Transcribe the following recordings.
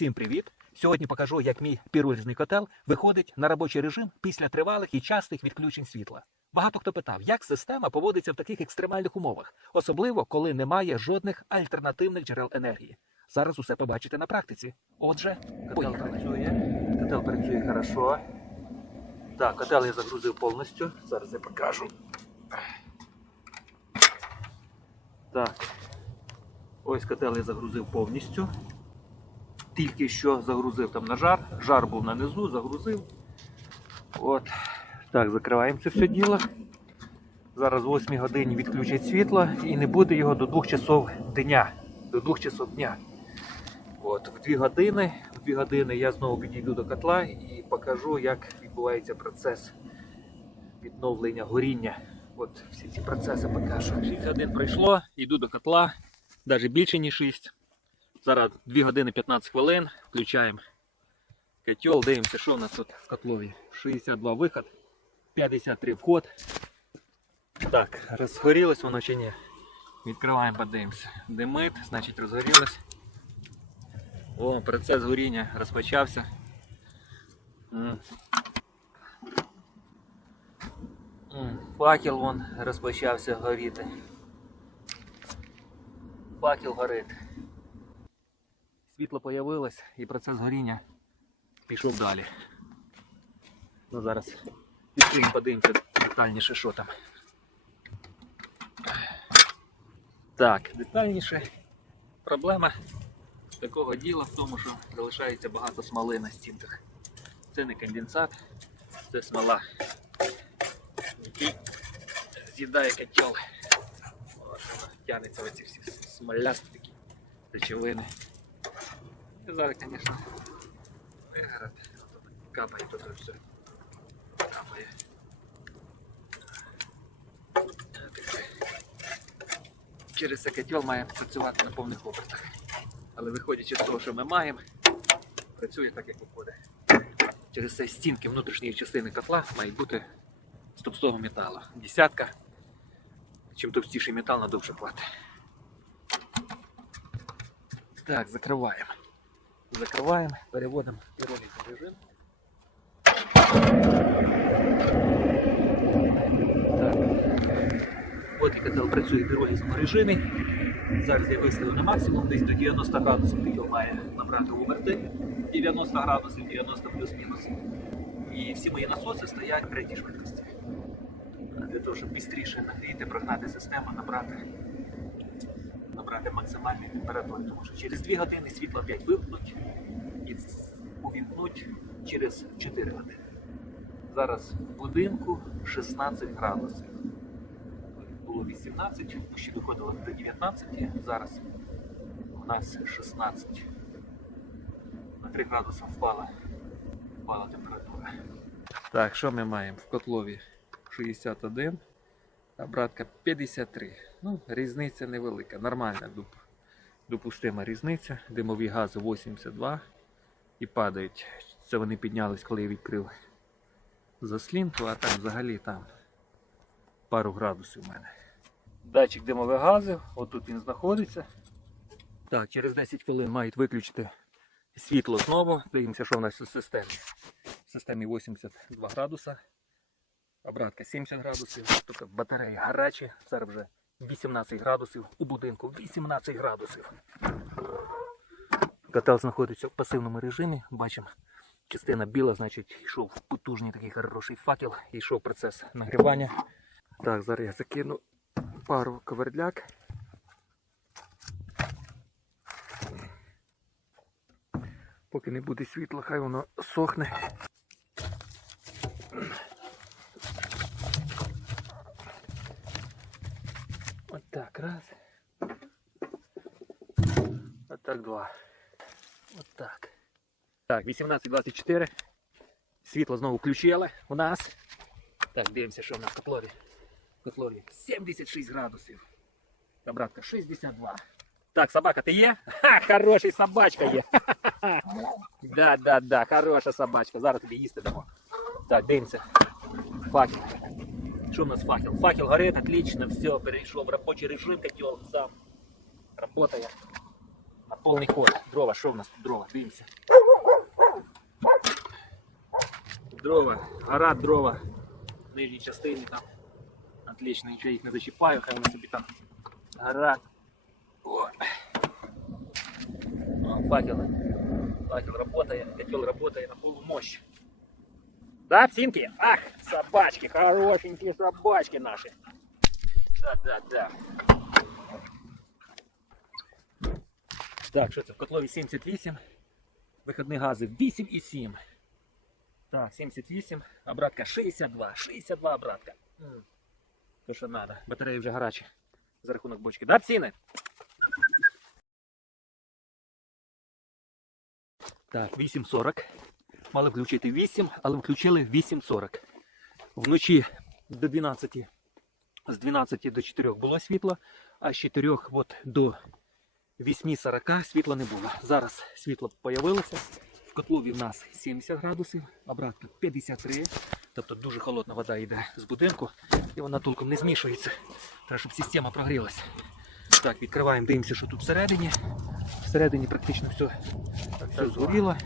Всім привіт! Сьогодні покажу, як мій пірользний котел виходить на робочий режим після тривалих і частих відключень світла. Багато хто питав, як система поводиться в таких екстремальних умовах, особливо коли немає жодних альтернативних джерел енергії. Зараз усе побачите на практиці. Отже, котел працює, котел працює хорошо. Так, котел я загрузив повністю. Зараз я покажу. Так. Ось котел я загрузив повністю. Тільки що загрузив там на жар. Жар був на низу, загрузив. От. Так, закриваємо це все діло. Зараз в 8 годині відключать світло і не буде його до 2 часов дня. До 2 часов дня. От, в 2 години, в 2 години я знову підійду до котла і покажу, як відбувається процес відновлення горіння. От всі ці процеси покажу. 6 годин пройшло, йду до котла, навіть більше, ніж 6. Зараз 2 години 15 хвилин. Включаємо котел, дивимося, що в нас тут в котлові. 62 виход, 53 вход. Так, розгорілось воно чи ні? Відкриваємо, подивимося. Димит, значить розгорілось. О, процес горіння розпочався. Факел вон розпочався горіти. Факел горить. Світло появилось і процес горіння пішов далі. Ну зараз відкриємо, подивимося детальніше, що там. Так, детальніше. Проблема такого діла в тому, що залишається багато смоли на стінках. Це не конденсат, це смола. Який з'їдає котел. Тягнеться оці всі смолясті такі речовини. Зараз, звісно, виграти. Капає тут все. Капає. Через це котел має працювати на повних обертах. Але виходячи з того, що ми маємо, працює так, як виходить. Через це стінки внутрішньої частини котла мають бути з товстого металу. Десятка. Чим товстіший метал, надовше хватить. Так, закриваємо. Закриваємо, переводимо в піролізний режим. Так. От котел працює в піролізному режимі. Зараз я виставив на максимум, десь до 90 градусів котел має набрати оберти. 90 градусів, 90 плюс-мінус. І всі мої насоси стоять в третій швидкості. Для того, щоб швидше нагріти, прогнати систему, набрати, набрати максимальні температури. Тому що через 2 години світло опять вимкнуть і увімкнуть через 4 години. Зараз в будинку 16 градусів. Було 18, ще доходило до 19, зараз у нас 16. На 3 градуси впала, впала температура. Так, що ми маємо? В котлові 61, а братка 53. Ну, різниця невелика, нормальна, допустима різниця. Димові гази 82 і падають. Це вони піднялись, коли я відкрив заслінку, а там взагалі там пару градусів у мене. Датчик димових газів, отут він знаходиться. Так, через 10 хвилин мають виключити світло знову. Дивимося, що в нас у системі. В системі 82 градуса, обратка 70 градусів, тобто батареї гарячі, зараз вже 18 градусів у будинку, 18 градусів. Котел знаходиться в пасивному режимі, бачимо, частина біла, значить йшов потужний такий хороший факел, йшов процес нагрівання. Так, зараз я закину пару ковердляк. Поки не буде світла, хай воно сохне. так, раз. От так, два. От так. Так, 18.24. Світло знову включили у нас. Так, дивимося, що в нас в котлові. В котлові 76 градусів. Обратка 62. Так, собака, ти є? Ха, хороший собачка є. Ха-ха-ха. Да, да, да, хороша собачка. Зараз тобі їсти дамо. Так, дивимося. Факел. Що в нас факел? Факел горить, отлично, все, перейшов в робочий режим, котел сам. Работає. На повний ход. Дрова, що в нас тут дрова? Дивимося. Дрова, гора дрова. В нижній частині там. Отлично, нічого їх не зачіпаю, хай вони собі там гора. О. О, факел. Факел работает, котел работает на полную мощь. Да, птинки? Ах, собачки, хорошенькие собачки наши. Да, да, да. Так, що це? В котлові 78. Виходні гази 8,7. Так, 78, обратка 62. 62 обратка. М. То, що треба. Батареї вже гарячі. За рахунок бочки. Да, псіни? Так, 8.40. Мали включити 8, але включили 8.40. Вночі до 12, з 12 до 4 було світло, а з 4 от до 8.40 світла не було. Зараз світло з'явилося. В котлові в нас 70 градусів, обратка 53. Тобто дуже холодна вода йде з будинку і вона толком не змішується. Треба, щоб система прогрілася. Так, відкриваємо, дивимося, що тут всередині. Всередині практично все, все згоріло.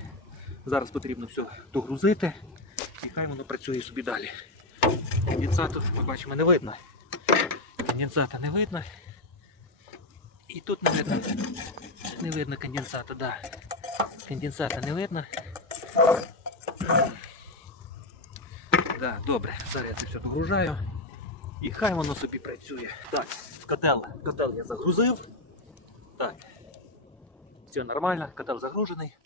Зараз потрібно все догрузити і хай воно працює собі далі. Конденсатор ми бачимо не видно. Конденсата не видно. І тут не видно. Не видно конденсата, да. Конденсата не видно. Да, добре, зараз я це все догружаю. І хай воно собі працює. Так, в котел, котел я загрузив. Так. Все нормально, котел загружений.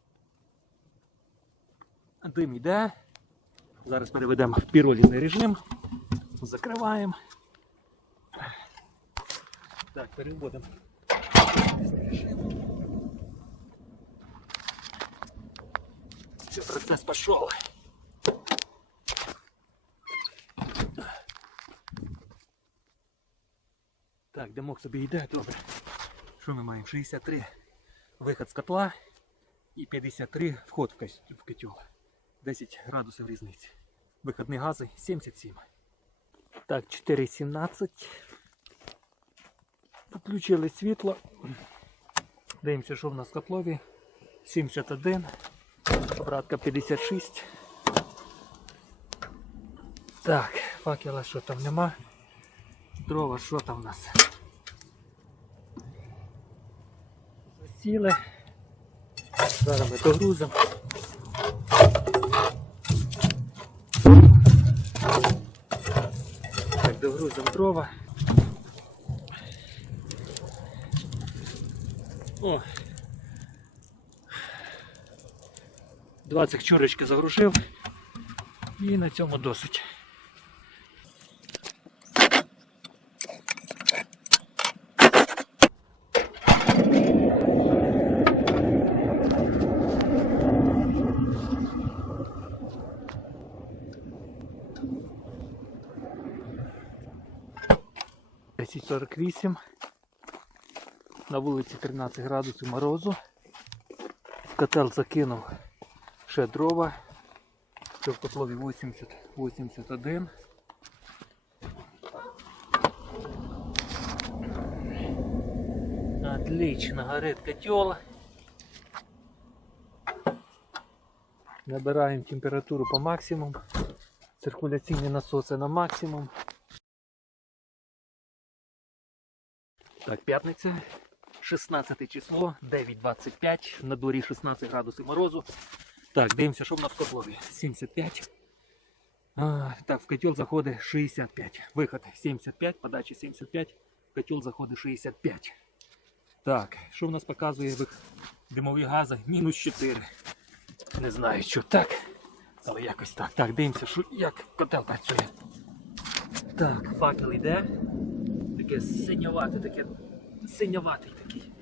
Дим йде. Зараз переведемо в піролізний режим. Закриваємо. Так, переводимо. в піролізний режим. Все, процесс пошел. Так, димок собі йде, добре. Що ми маємо? 63 виход з котла і 53 вход в кос- в котел. 10 градусів різниці. Виходні гази 77. Так, 4,17. Включили світло. Дивимося, що в нас в котлові. 71. Обратка 56. Так, факела що там нема. Дрова що там в нас? Засіли. Зараз ми догрузимо. Так, дрова. О. 20 чурочки загрушив І на цьому досить. Десять сорок вісім. На вулиці 13 градусів морозу. Котел закинув ще дрова. Ще в котлові 80, 81. Отлично, горит котел. Набираємо температуру по максимуму. Циркуляційні насоси на максимум. Так, п'ятниця. 16 число, 9.25, на дворі 16 градусів морозу. Так, дивимося, що в нас в котлові. 75. А, так, в котел заходить 65. Виход 75, подача 75, в котел заходить 65. Так, що в нас показує димові гази? Мінус 4. Не знаю, що так. Але якось так. Так, дивимося, що, як котел працює. Так, факел йде. Таке синьовате, таке синьоватий такий.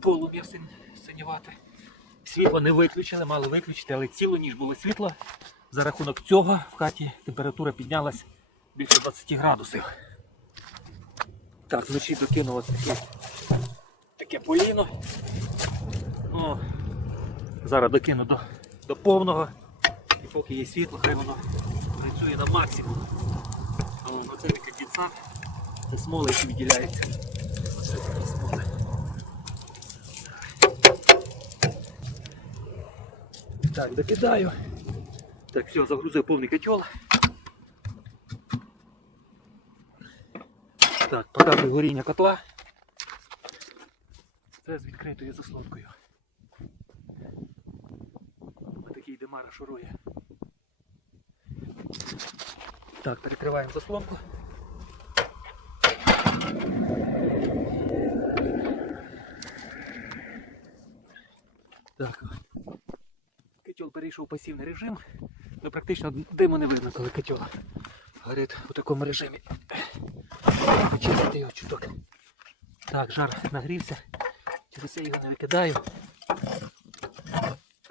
Полум'я син, синьовате. Світло не виключили, мали виключити, але цілу ніч було світло. За рахунок цього в хаті температура піднялась більше 20 градусів. Так, вночі докинув таке, таке поліно. О, зараз докину до, до повного. І поки є світло, хай воно працює на максимум. О, оце не конденсат. Це смоли, які відділяються. Так, докидаю. Так, все, загрузив полный котел. Так, показую горение котла. Це з відкритою Вот такие димара шурує. Так, перекриваємо заслонку. Перейшов в пасивний режим. Ну, практично диму не видно, коли котел горить у такому режимі. Почистити його чуток. Так, жар нагрівся. Через це його не викидаю.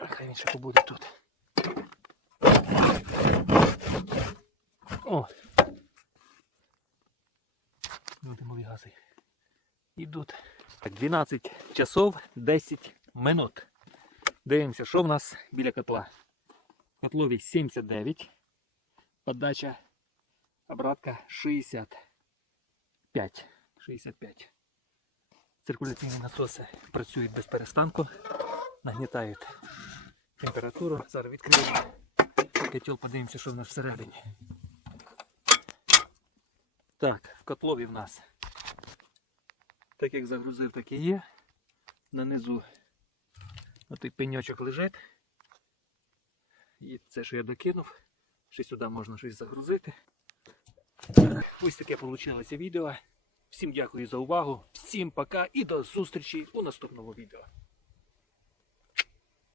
Хай він ще побуде тут. О! Ну, димові гази. Йдуть. Так, 12 часов 10 минут. Дивимося, що в нас біля котла. Котлові 79. Подача обратка 65. 65. Циркуляційні насоси працюють без перестанку, нагнітають температуру. Зараз відкрию котел, подивимося, що в нас всередині. Так, в котлові в нас. Так як загрузив, так і є. Нанизу отий пеньочок лежить. І це, що я докинув. Ще сюди можна щось загрузити. Ось таке вийшло відео. Всім дякую за увагу, всім пока і до зустрічі у наступному відео.